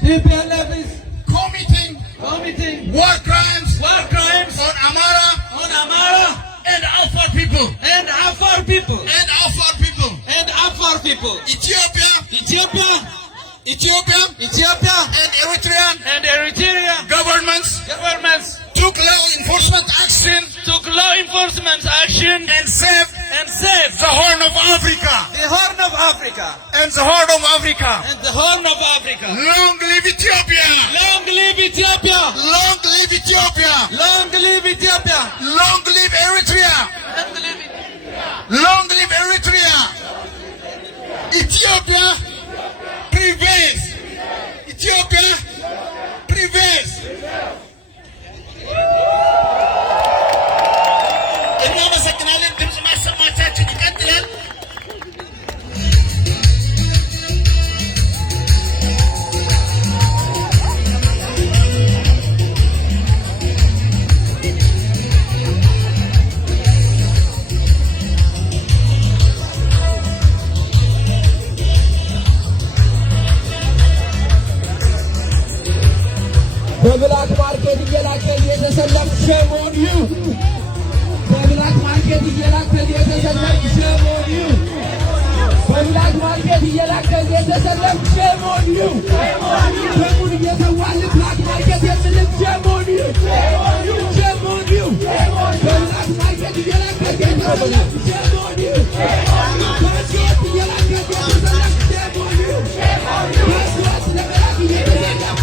TPLF is committing war crimes on Amara and Afar people. Ethiopia and Eritrean governments took law enforcement action and saved the Horn of Africa. Long live Ethiopia. Long live Eritrea. Ethiopia prevails. እናመሰግናለን። ድምጽ ማሰማቻችን ይቀጥላል። በብላክ ማርኬት እየላከ የተሰለፍ ሸሞኒዩ በብላክ ማርኬት እየላከ የተሰለፍ ሸሞኒዩ በብላክ ማርኬት እየላከ የተሰለፍ ሸሞኒዩ ደሙን እየተዋል ብላክ ማርኬት የምልክ ሸሞኒዩ በብላክ ማርኬት እየላከ የተሰለፍ ሸሞኒዩ በስወት እየላከ የተሰለፍ ሸሞኒዩ በስወት ለብላክ እየተሰለፍ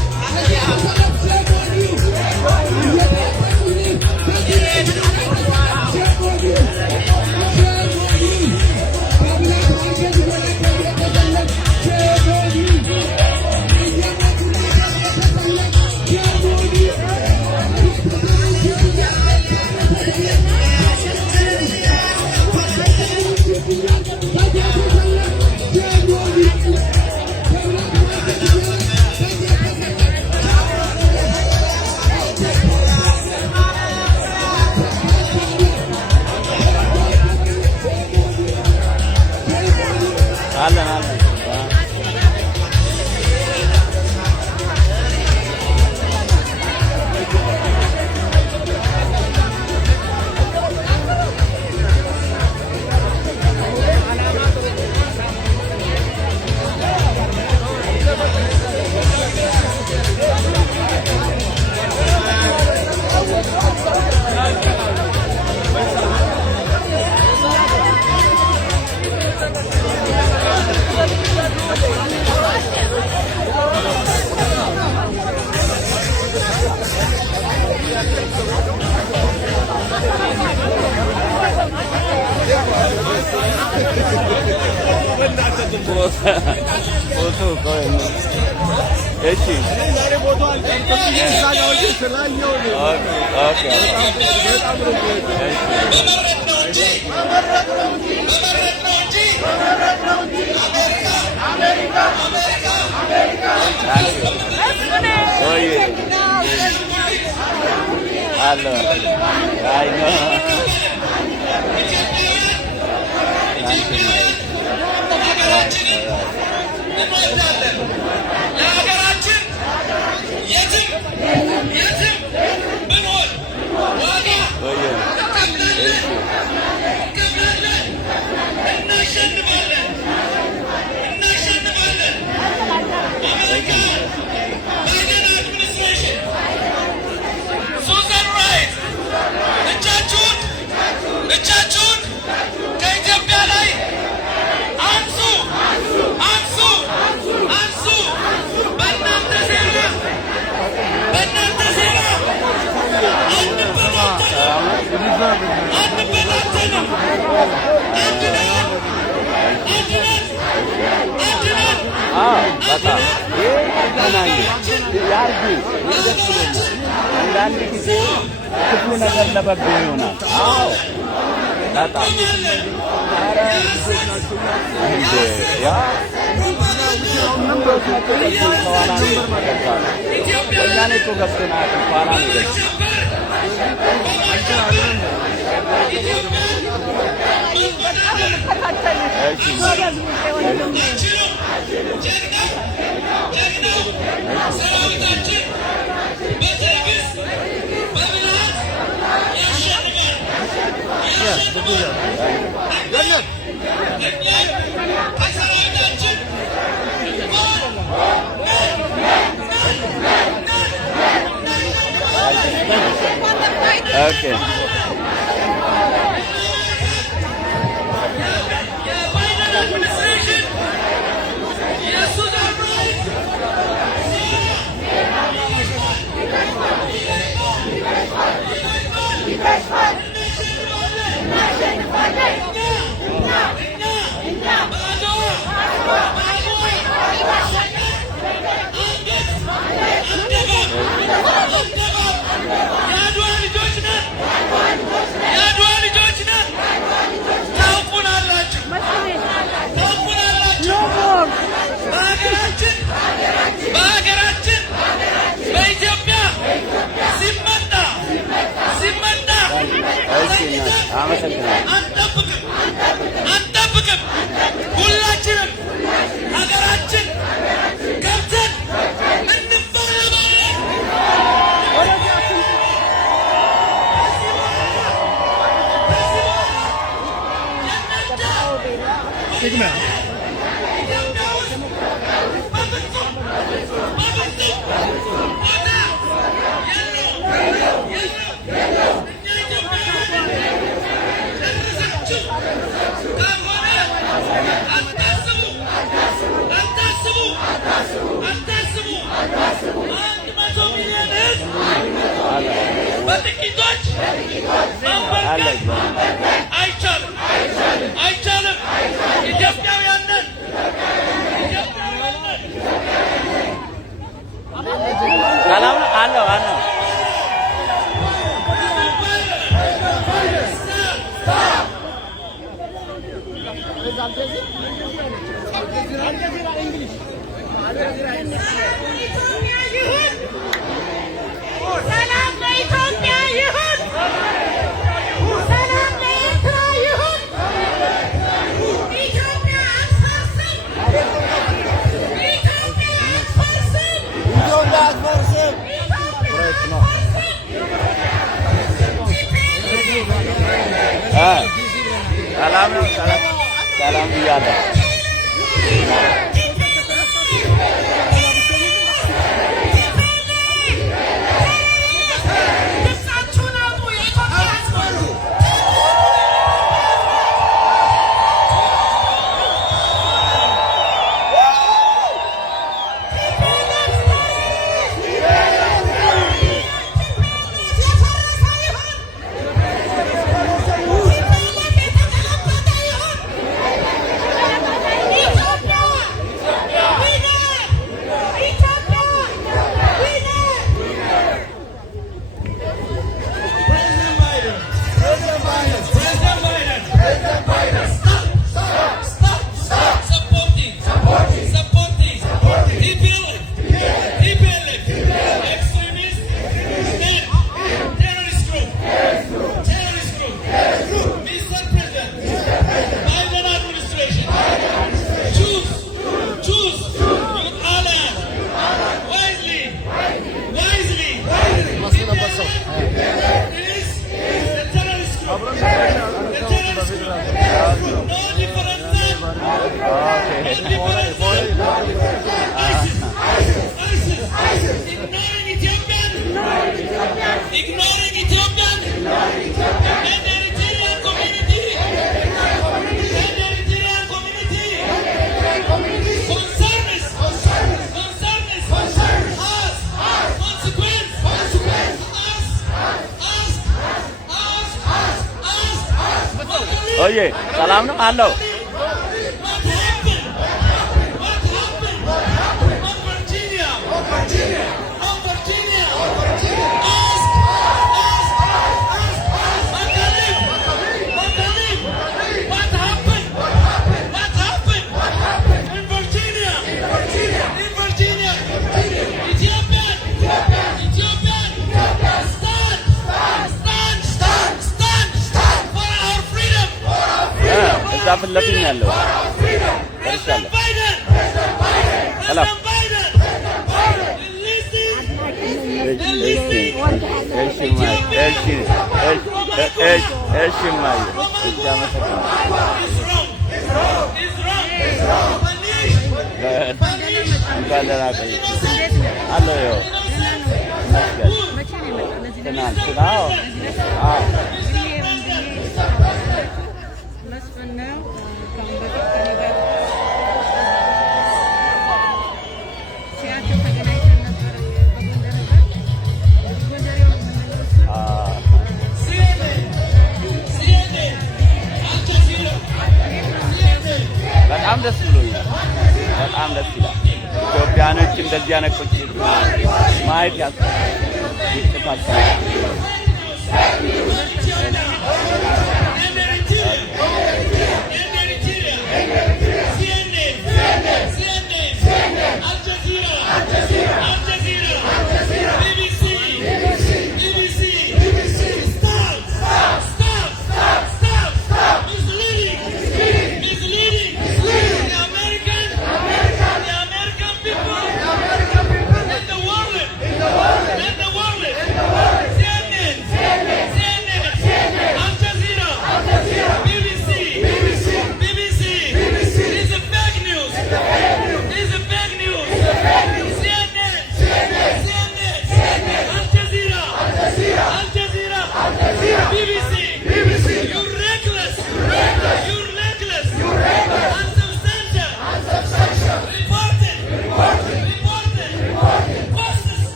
foto koyun. Eşi. Okay. Oh yeah. Hello. I know. Thank you. ለሀገራችን የትም ብንሆን ዋጋ እንከፍላለን፣ እናሸንፋለን። አሜሪካ ባይደን አድሚኒስትሬሽን ሱዘን ራይት እጃችሁን ከኢትዮጵያ ላይ አንሱ። በእናንተ ሴራ አንበላተንም። አንዳንድ ጊዜ ክፉ ነገር ለበጎ ይሆናል። በጣም Okay. አንጠብቅም ሁላችንም ሀገራችን ገብተን እንፋለማለን። በጥቂቶች አይቻልም። ኢትዮጵያውያን ነን። ሰላም አለው ሰላም ለኢትዮጵያ ይሁን። ሰላም ለኤርትራ ይሁን። ኢትዮጵያ አትፈርስም። ኢትዮጵያ አትፈርስም። ሰላም ነው። ሰላም እያለ Oye, salam no allo. ፊለፊት ያለው ደርሻለሁ። ሰላም እሺ እሺ ማይ እሺ በጣም ደስ ብሎኛል። በጣም ደስ ይላል። ኢትዮጵያኖች እንደዚህ ያነቁት ማየት ያስፈልጋል።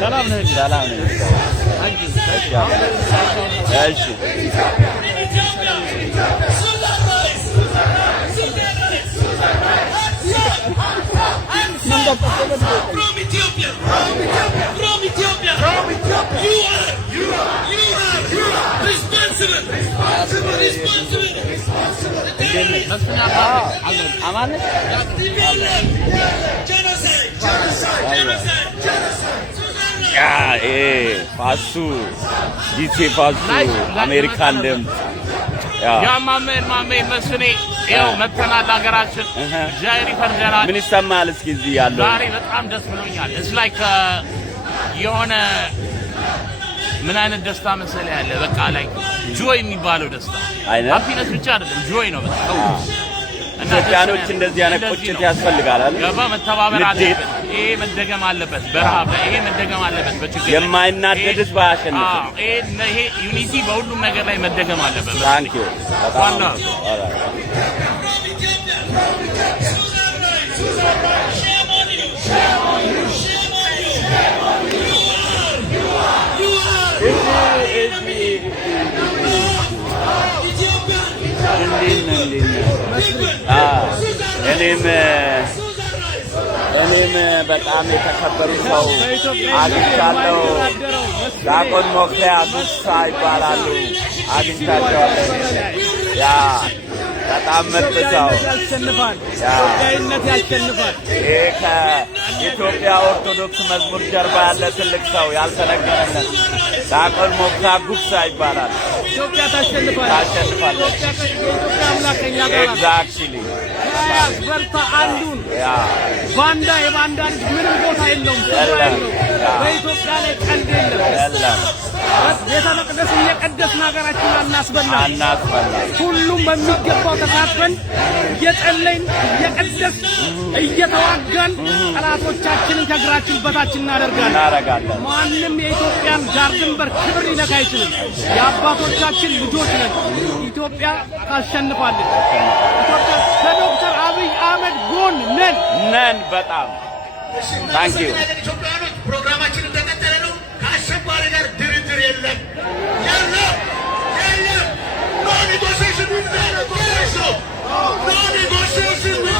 ሰላም ነህ? ሰላም ነህ? እሺ From Ethiopia. You are responsible. ፋሱ ዲቴ ፋሱ አሜሪካን ደም ያ ማሜ መስኔ ያው መተናል ሀገራችን ጃይሪ ፈርደናል። ምን ይሰማል? እስኪ እዚህ ያለው ዛሬ በጣም ደስ ብሎኛል። it's like የሆነ ምን አይነት ደስታ መሰለ ያለ በቃ ላይ ጆይ የሚባለው ደስታ ሃፒነስ ብቻ አይደለም ጆይ ነው በቃ ኢትዮጵያኖች እንደዚህ አይነት ቁጭት ያስፈልጋል አይደል? ገባ መተባበር አለበት። ይሄ መደገም አለበት። በረሃብ ላይ ይሄ መደገም አለበት። በችግር የማይናደድ ህዝብ አያሸንፍም። ይሄ ዩኒቲ በሁሉም ነገር ላይ መደገም አለበት። ታንክ ዩ በጣም እኔም በጣም የተከበሩ ሰው አግኝቻለሁ። ዲያቆን ሞክሪያ ጉሳ ይባላሉ። አግኝቻቸዋለሁ። ያ በጣም ምርጥ ሰው ኢትዮጵያዊነት ያሸንፋል። ይሄ ከኢትዮጵያ ኦርቶዶክስ መዝሙር ጀርባ ያለ ትልቅ ሰው ያልተነገረለት ዲያቆን ሞክሪያ ጉሳ ይባላል። ኢትዮጵያ ታሸንፋለች። የኢትዮጵያ አምላክ ከእኛ ጋር ነው። ኤግዛክትሊ በርታ። አንዱን ባንዳ የባንዳ ልጅ ምንም ቦታ የለውም። በኢትዮጵያ ላይ ቀልድ የለም። ቤተ መቅደስ እየቀደስን ሀገራችንን አናስበላም። ሁሉም በሚገባው ተሳትፈን እየጸለይን እየቀደስን እየተዋጋን ጠላቶቻችንን ከእግራችን በታች እናደርጋለን። ማንም የኢትዮጵያን ዳር ድንበር ክብር ሊነካ አይችልም። የአባቶቻችን ልጆች ነን። ኢትዮጵያ ታሸንፋለች። ኢትዮጵያ ከዶክተር አብይ አህመድ ጎን ነን። በጣም ታንክ ዩ። ፕሮግራማችን እንደቀጠለ ነው። ከአሸባሪ ጋር ድርድር የለም። ኖ ኔጎሽዬሽን ዊዝ ኖ ኔጎሽዬሽን ዊዝ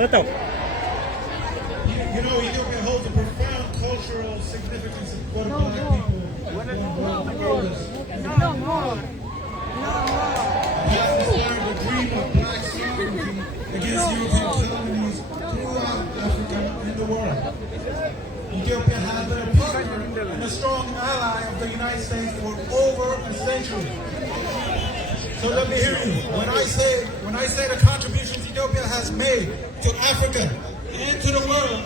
You know, Ethiopia holds a profound cultural significance for the black people. Has inspired the dream of black sovereignty against European colonies throughout Africa and the world. Ethiopia has been a partner and a strong ally of the United States for over a century. So let me hear you. When I say the contributions Ethiopia has made to Africa and to the world,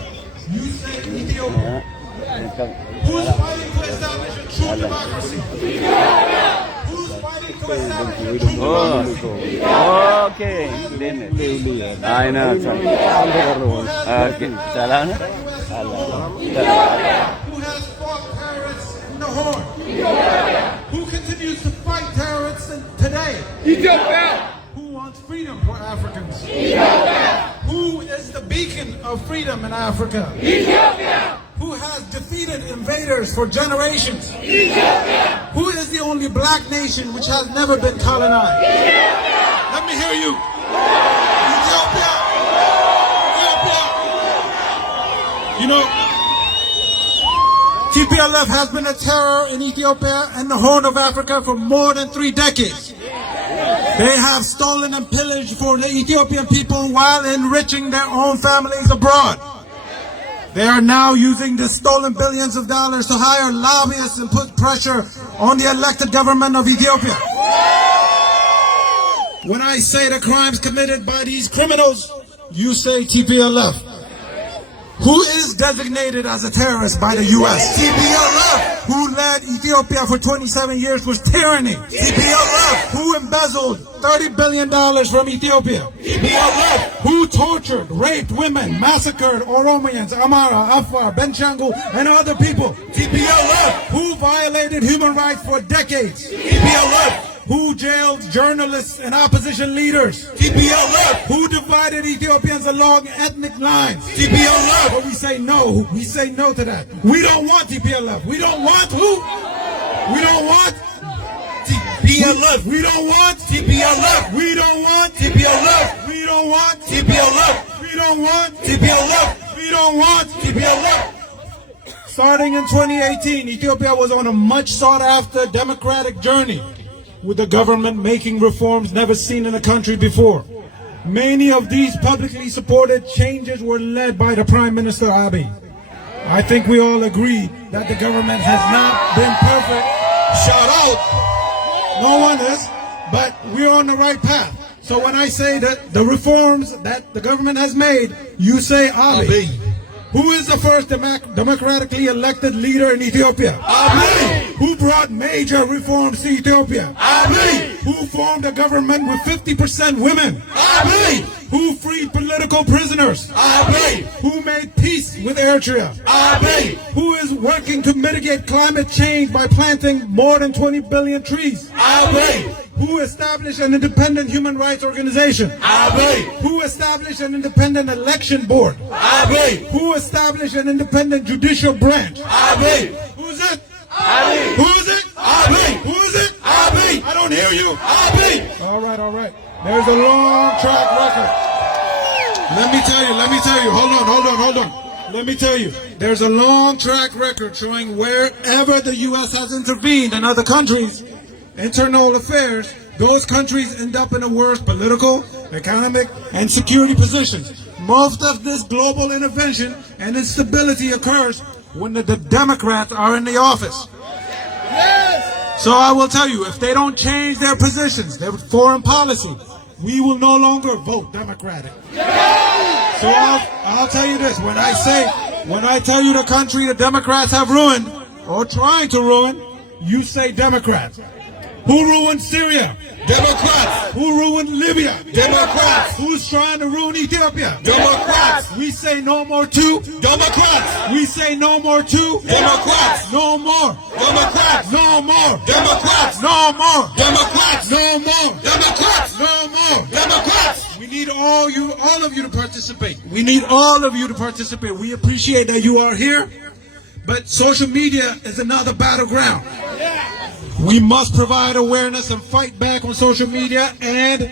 you say Ethiopia. Who's fighting to establish a true democracy? Who's fighting to establish a true democracy? Okay. I know. Who has fought terrorists in the Horn? Who continues to fight terrorists today? Ethiopia. Who wants freedom for Africans? Ethiopia. Who is the beacon of freedom in Africa? Ethiopia. Who has defeated invaders for generations? Ethiopia. Who is the only black nation which has never been colonized? Ethiopia. Let me hear you. Ethiopia. Ethiopia. You know, TPLF has been a terror in Ethiopia and the Horn of Africa for more than 3 decades. They have stolen and pillaged for the Ethiopian people while enriching their own families abroad. They are now using the stolen billions of dollars to hire lobbyists and put pressure on the elected government of Ethiopia. When I say the crimes committed by these criminals, you say TPLF. Who is designated as a terrorist by the U.S.? TPLF. Who led Ethiopia for 27 years was tyranny. TPLF. Who embezzled $30 billion from Ethiopia. TPLF. Who tortured, raped women, massacred Oromians, Amara, Afar, Benshangul, and other people. TPLF. Who violated human rights for decades. TPLF. Who jailed journalists and opposition leaders. TPLF. Who divided Ethiopians along ethnic lines. TPLF. But we say no. We say no to that. We don't want TPLF. We don't want who? We don't want TPLF. We don't want TPLF. We don't want TPLF. We don't want TPLF. We don't want TPLF. We don't want TPLF. Starting in 2018, Ethiopia was on a much sought after democratic journey, with the government making reforms never seen in the country before. Many of these publicly supported changes were led by the Prime Minister Abiy. I think we all agree that the government has not been perfect. Shout out! No one is, but we're on the right path. So when I say that the reforms that the government has made, you say Abiy. Who is the first democratically elected leader in Ethiopia? Abiy. Who brought major reforms to Ethiopia? Abiy. Who formed a government with 50% women? Abiy. Who freed political prisoners? Abiy. Who made peace with Eritrea? Abiy. Who is working to mitigate climate change by planting more than 20 billion trees? Abiy. Who established an independent human rights organization? Abiy. Who established an independent election board? Abiy. Who established an independent judicial branch? Abiy. Who's it? Abiy. Who's it? Abiy. Who's it? Abiy. I don't hear you. Abiy. All right. There's a long track record. Let me tell you. Hold on. Let me tell you. There's a long track record showing wherever the U.S. has intervened in other countries' internal affairs, those countries end up in a worse political, economic, and security positions. Most of this global intervention and instability occurs when the Democrats are in the office. Yes. So I will tell you, if they don't change their positions, their foreign policy, we will no longer vote Democratic. Yes. So I'll tell you this, when I tell you the country the Democrats have ruined, or trying to ruin, you say Democrats. Who ruined Syria? Democrats. Who ruined Libya? Democrats. Who's trying to ruin Ethiopia? Democrats. We say no more to Democrats. We say no more to Democrats. No more Democrats. No more Democrats. No more Democrats. No more Democrats. No more Democrats. We need all of you to participate. We need all of you to participate. We appreciate that you are here, but social media is another battleground. We must provide awareness and fight back on social media and,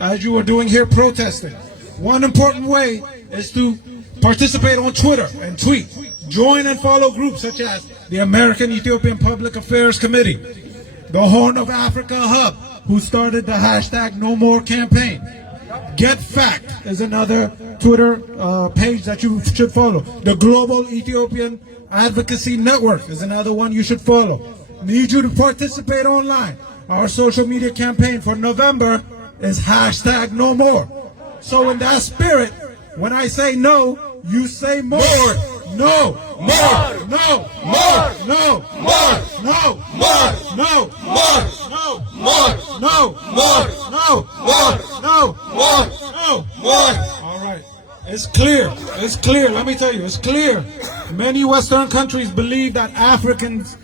as you are doing here, protesting. One important way is to participate on Twitter and tweet. Join and follow groups such as the American Ethiopian Public Affairs Committee, the Horn of Africa Hub, who started the hashtag No More campaign. Get Fact is another Twitter page that you should follow. The Global Ethiopian Advocacy Network is another one you should follow. Need you to participate online. Our social media campaign for November is hashtag no more. So in that spirit, when I say no, you say more. No. More. No. More. No. More. No. More. No. More. No. More. No. More. No. More. No. More. No. More. All right. It's clear. Let me tell you, it's clear. Many Western countries believe that Africans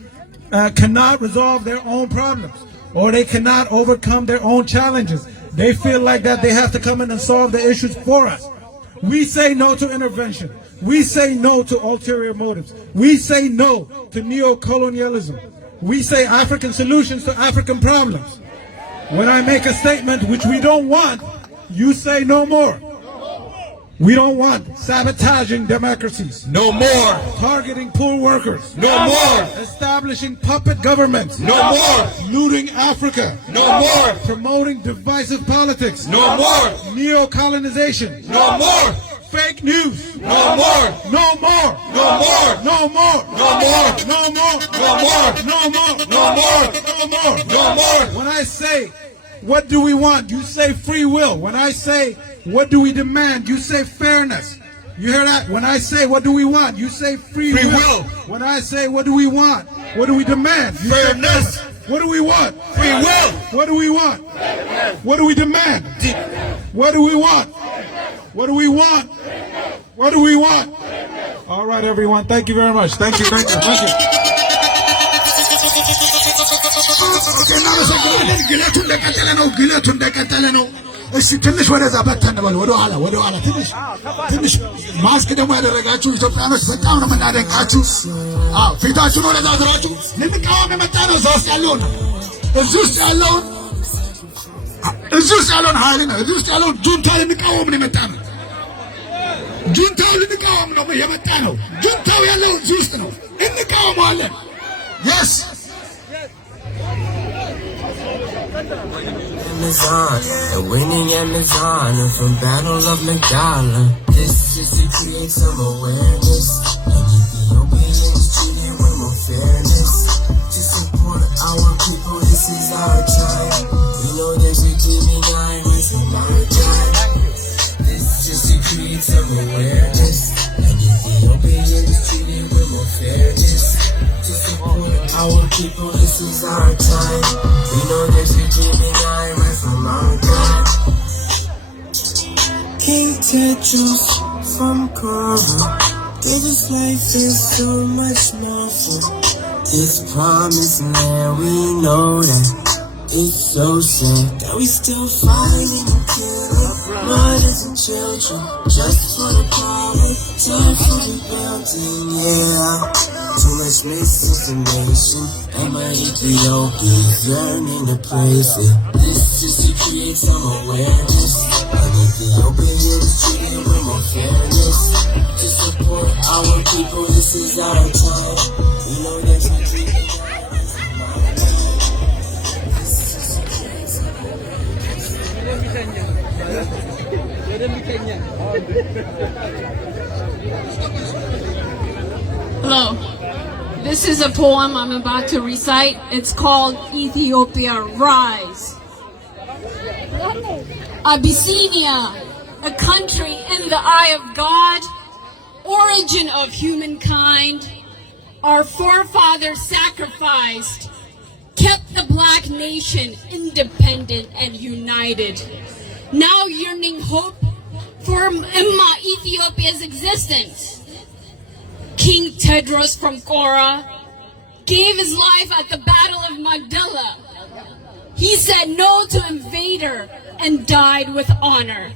cannot resolve their own problems, or they cannot overcome their own challenges. They feel like that they have to come in and solve the issues for us. We say no to intervention. We say no to ulterior motives. We say no to neo-colonialism. We say African solutions to African problems. When I make a statement which we don't want, you say no more. We don't want sabotaging democracies. No more. Targeting poor workers. No more. Establishing puppet governments. No more. Looting Africa. No more. Promoting divisive politics. No more. Neo-colonization. No more. Fake news. No more. No more. No more. No more. No more. No more. No more. No more. No more. No more. No more. When I say, what do we want? You say free will. When I say, what do we demand? You say fairness. You hear that? When I say, what do we want? You say free will. When I say, what do we want? What do we demand? You fairness. Say, what do we want? Free will. What do we want? What do we demand? What do we want? What do we want? What do we want? All right, everyone. Thank you very much. Thank you. እሺ ትንሽ ወደዛ በተን በል ወደ ኋላ ትንሽ ማስክ ደግሞ ያደረጋችሁ ኢትዮጵያኖች በጣም ነው የምናደንቃችሁ። ፊታችሁን ወደዛ አዙራችሁ ልንቃወም የመጣ ነው። እዛ ውስጥ ያለውን ኃይል ነው። እዚህ ውስጥ ያለውን ጁንታ ልንቃወም ነው የመጣ ነው። ጁንታው ልንቃወም ነው የመጣ ነው። ጁንታው ያለው እዚህ ውስጥ ነው። እንቃወመዋለን። የስ Amazon, the winning Amazon, from Battle of Magdala. This is to create some awareness, and Ethiopians treated with more fairness. To support our people, this is our time. We know there's a giving eye, it's a maritime. This is to create some awareness, and Ethiopians more fairness. To support our people, this is our time. We know there's a dreaming eye right from our God. King Tetris from Cora gave his life is so much more for this promised land. We know that it's so sad that we still fighting and killing mothers and children just for the power, time for the building, yeah. Too much misinformation, and my Ethiopians yearning to praise it. This is to create some awareness. And Ethiopians treated with more fairness. To support our people, this is our time. We know there's a dream. Hello. This is a poem I'm about to recite. It's called Ethiopia Rise. Abyssinia, a country in the eye of God, origin of humankind. Our forefathers sacrificed, kept the black nation independent and united. Now yearning hope for Emma Ethiopia's existence. King Tedros from Cora gave his life at the Battle of Magdala. He said no to invader and died with honor.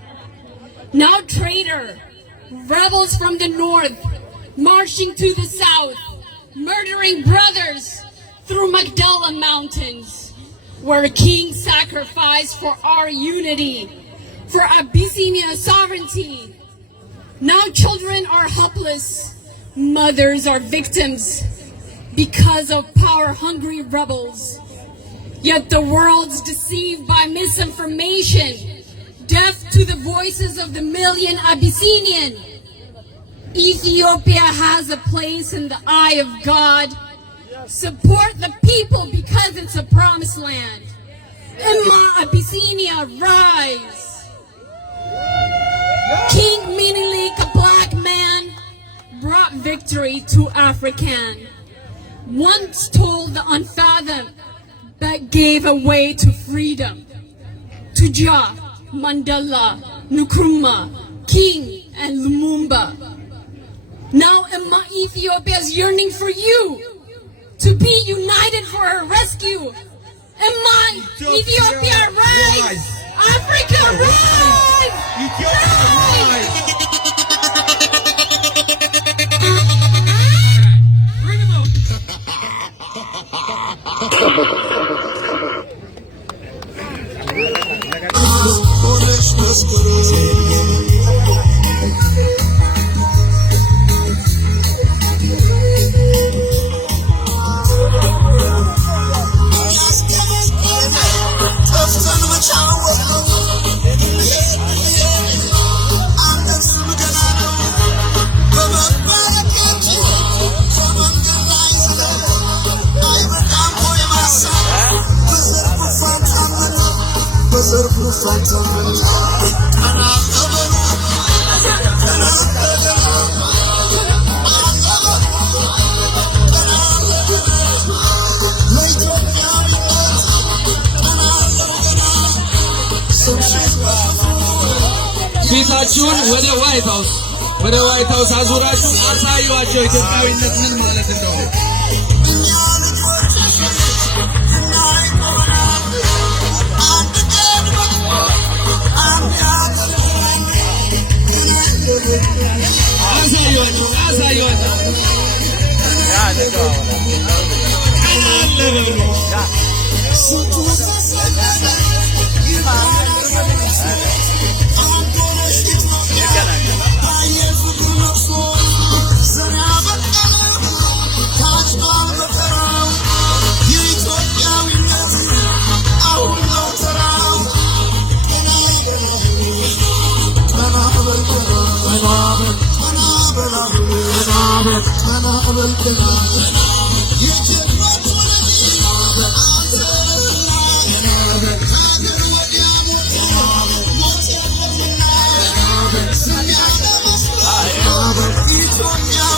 Now traitor, rebels from the north, marching to the south, murdering brothers through Magdala mountains, where a king sacrificed for our unity, for Abyssinia sovereignty. Now children are helpless, mothers are victims because of power-hungry rebels. Yet the world's deceived by misinformation, deaf to the voices of the million Abyssinian. Ethiopia has a place in the eye of God. Support the people because it's a promised land. Emma Abyssinia, rise! King Menelik, a black man, brought victory to African. Once told the unfathomed, that gave a way to freedom. To Jah, Mandela, Nkrumah, King, and Lumumba. Now Emma Ethiopia is yearning for you to be united for her rescue. Emma Ethiopia, rise! Africa, rise! Ethiopia, rise! Bring him up! ፊታችሁን ወደ ዋይት ሃውስ አዙራችሁ አሳዩዋቸው ኢትዮጵያዊነት ምን ማለት እንደሆነ። Ethiopia,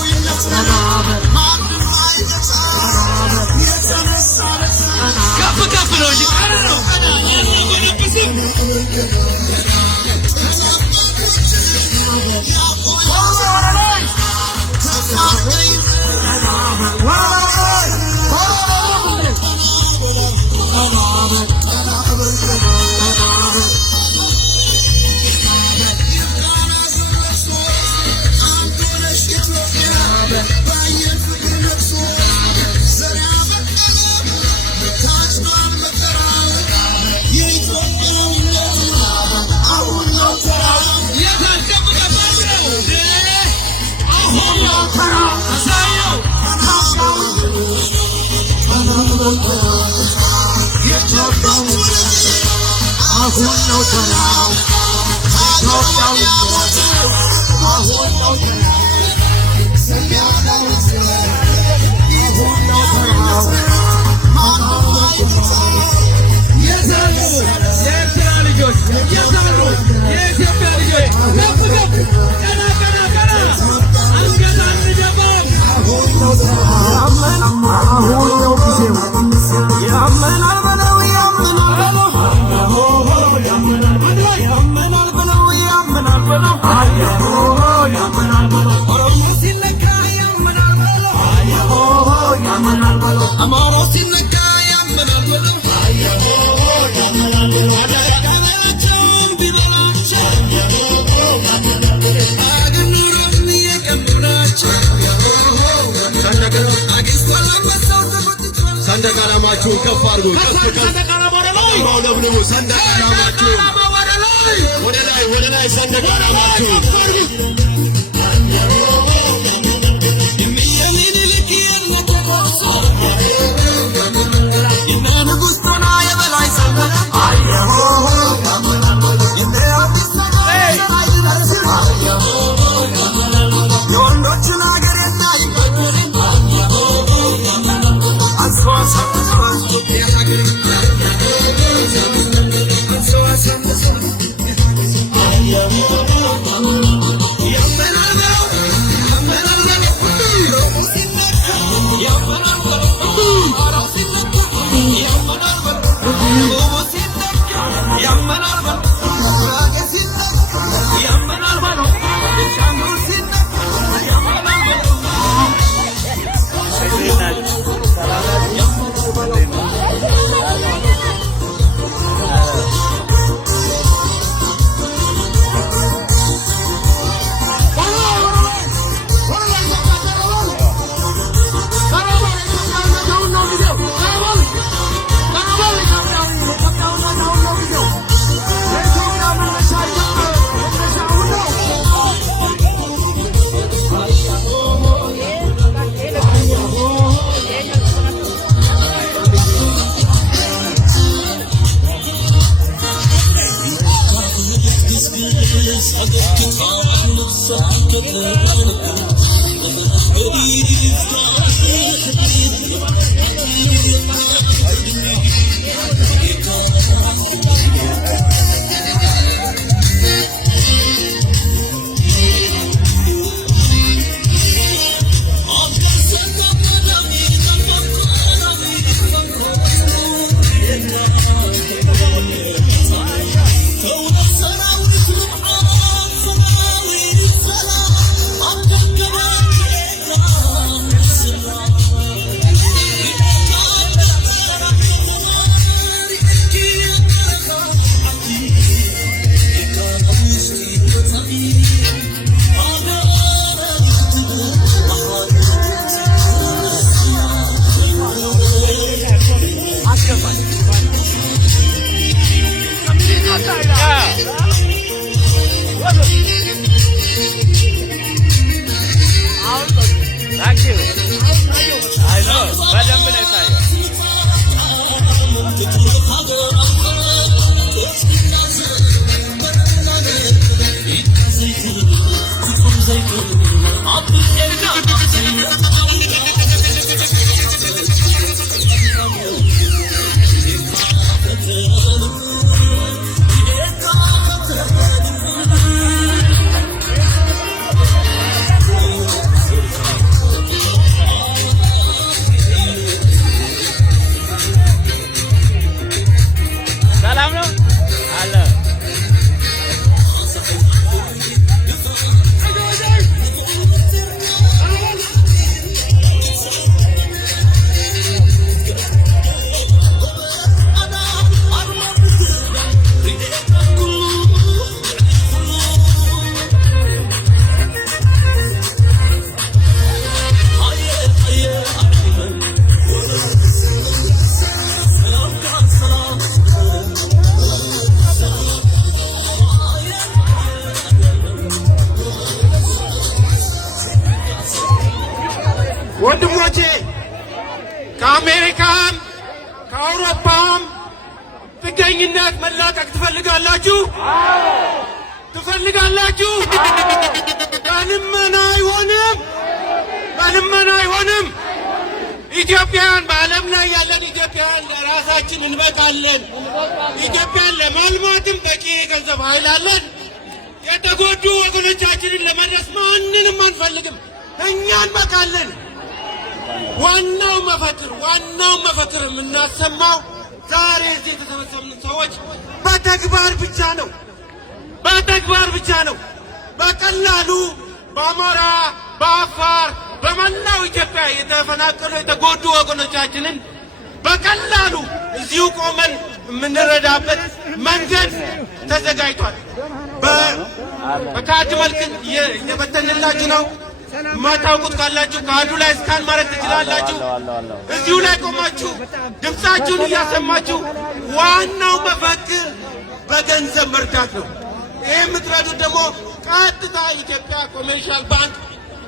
ሰንደቃላማችሁን ከፍ አድርጉ። ሰንደቃላማችሁን ወደ ላይ ሰንደቃላማችሁን ወንድሞቼ ከአሜሪካም ከአውሮፓም ጥገኝነት መላቀቅ ትፈልጋላችሁ? ትፈልጋላችሁ? በልመና አይሆንም፣ በልመና አይሆንም። ኢትዮጵያን በዓለም ላይ ያለን ኢትዮጵያን ለራሳችን እንበቃለን። ኢትዮጵያን ለማልማትም በቂ ገንዘብ ኃይል አለን። የተጎዱ ወገኖቻችንን ለመድረስ ማንንም አንፈልግም፣ እኛ እንበቃለን። ዋናው መፈክር የምናሰማው ዛሬ እዚህ የተሰበሰብን ሰዎች በተግባር ብቻ ነው፣ በተግባር ብቻ ነው። በቀላሉ በአማራ በአፋር በመላው ኢትዮጵያ የተፈናቀሉ የተጎዱ ወገኖቻችንን በቀላሉ እዚሁ ቆመን የምንረዳበት መንገድ ተዘጋጅቷል። በካርድ መልክ እየበተንላችሁ ነው። ማታውቁት ካላችሁ ካርዱ ላይ ስካን ማድረግ ትችላላችሁ። እዚሁ ላይ ቆማችሁ ድምጻችሁን እያሰማችሁ ዋናው መፈክር በገንዘብ መርዳት ነው። ይህ የምትረዱት ደግሞ ቀጥታ ኢትዮጵያ ኮሜርሻል ባንክ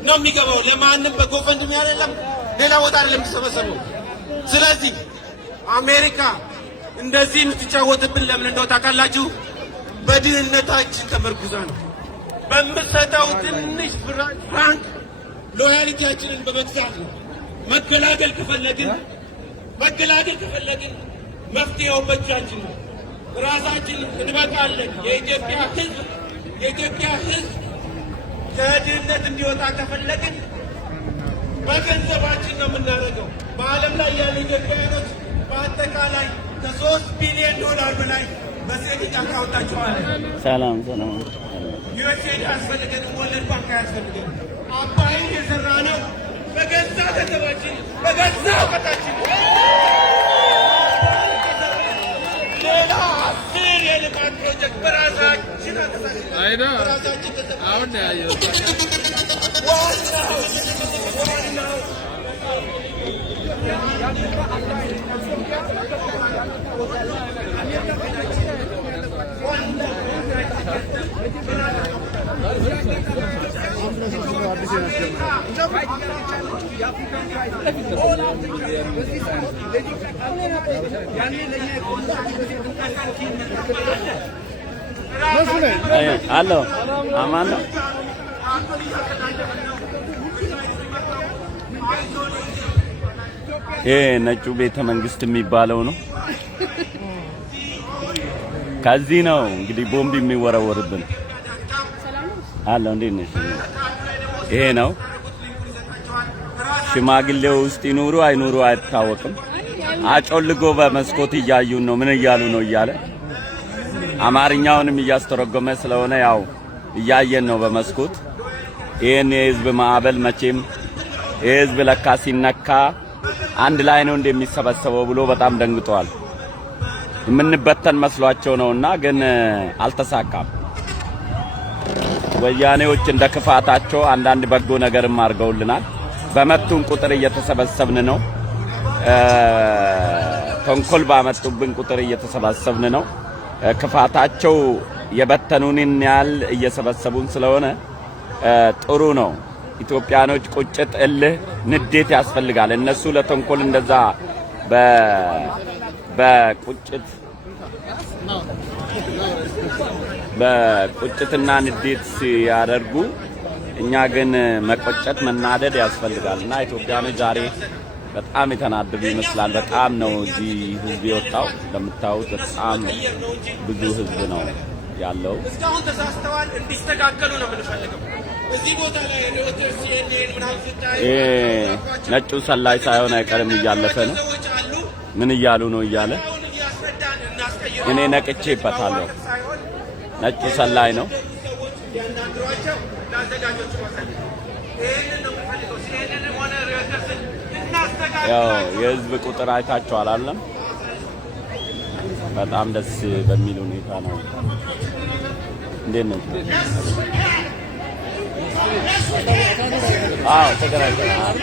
ነው የሚገባው። ለማንም በጎፈንድሚ አይደለም፣ ሌላ ቦታ አይደለም የሚሰበሰበው። ስለዚህ አሜሪካ እንደዚህ የምትጫወትብን ለምን እንደው ታውቃላችሁ? በድህነታችን ተመርኩዛ ነው። በምትሰጠው ትንሽ ፍራንክ ሎያሊቲያችንን በመግዛት ነው። መገላገል ከፈለግን መፍትሄው በእጃችን ነው። ራሳችን እንበቃለን። የኢትዮጵያ ሕዝብ ከድህነት እንዲወጣ ከፈለግን በገንዘባችን ነው የምናደርገው። በዓለም ላይ ያሉ ኢትዮጵያውያኖች በአጠቃላይ ከ3 ቢሊዮን ዶላር በላይ በሴቪንግ አካውንታቸው አለ። ሰላም ዩኤስኤድ አያስፈልገንም፣ ወለድ ባንክ አያስፈልገንም። አባይን የሰራ ነው በገዛ ገንዘባችን በገዛ እውቀታችን። ሌላ 10 የልማት ፕሮጀክት በራሳችን አሁን አሎ አማን ነው። ይሄ ነጩ ቤተመንግስት የሚባለው ነው። ከዚህ ነው እንግዲህ ቦምብ የሚወረወርብን። አሎ እንዴት ነሽ? ይሄ ነው ሽማግሌው ውስጥ ይኑሩ አይኑሩ አይታወቅም። አጮልጎ በመስኮት እያዩን ነው ምን እያሉ ነው እያለ አማርኛውንም እያስተረጎመ ስለሆነ ያው እያየን ነው በመስኮት። ይሄን የህዝብ ማዕበል መቼም የህዝብ ለካ ሲነካ አንድ ላይ ነው እንደሚሰበሰበው ብሎ በጣም ደንግጧል። የምንበተን መስሏቸው ነውና ግን አልተሳካም። ወያኔዎች እንደ ክፋታቸው አንዳንድ በጎ ነገርም አድርገውልናል። በመቱን ቁጥር እየተሰበሰብን ነው። ተንኮል ባመጡብን ቁጥር እየተሰበሰብን ነው። ክፋታቸው የበተኑንን ያህል እየሰበሰቡን ስለሆነ ጥሩ ነው። ኢትዮጵያኖች ቁጭት፣ እልህ፣ ንዴት ያስፈልጋል። እነሱ ለተንኮል እንደዛ በቁጭትና ንዴት ሲያደርጉ እኛ ግን መቆጨት መናደድ ያስፈልጋልና ኢትዮጵያኖች ዛሬ በጣም የተናደዱ ይመስላል። በጣም ነው እዚህ ህዝብ የወጣው። እንደምታዩት በጣም ብዙ ህዝብ ነው ያለው። እስካሁን ተሳስተዋል፣ እንዲስተካከሉ ነው የምንፈልገው። እዚህ ቦታ ላይ ዶክተር ሲኤንኤን ምናምን ፍታይ ነጩ ሰላይ ሳይሆን አይቀርም እያለፈ ነው። ምን እያሉ ነው እያለ እኔ ነቅቼበታለሁ። ነጩ ሰላይ ነው። ያው የህዝብ ቁጥር አይታችኋል አይደለም? በጣም ደስ በሚል ሁኔታ ነው። እንዴት ነው? አዎ ተገናኝተናል።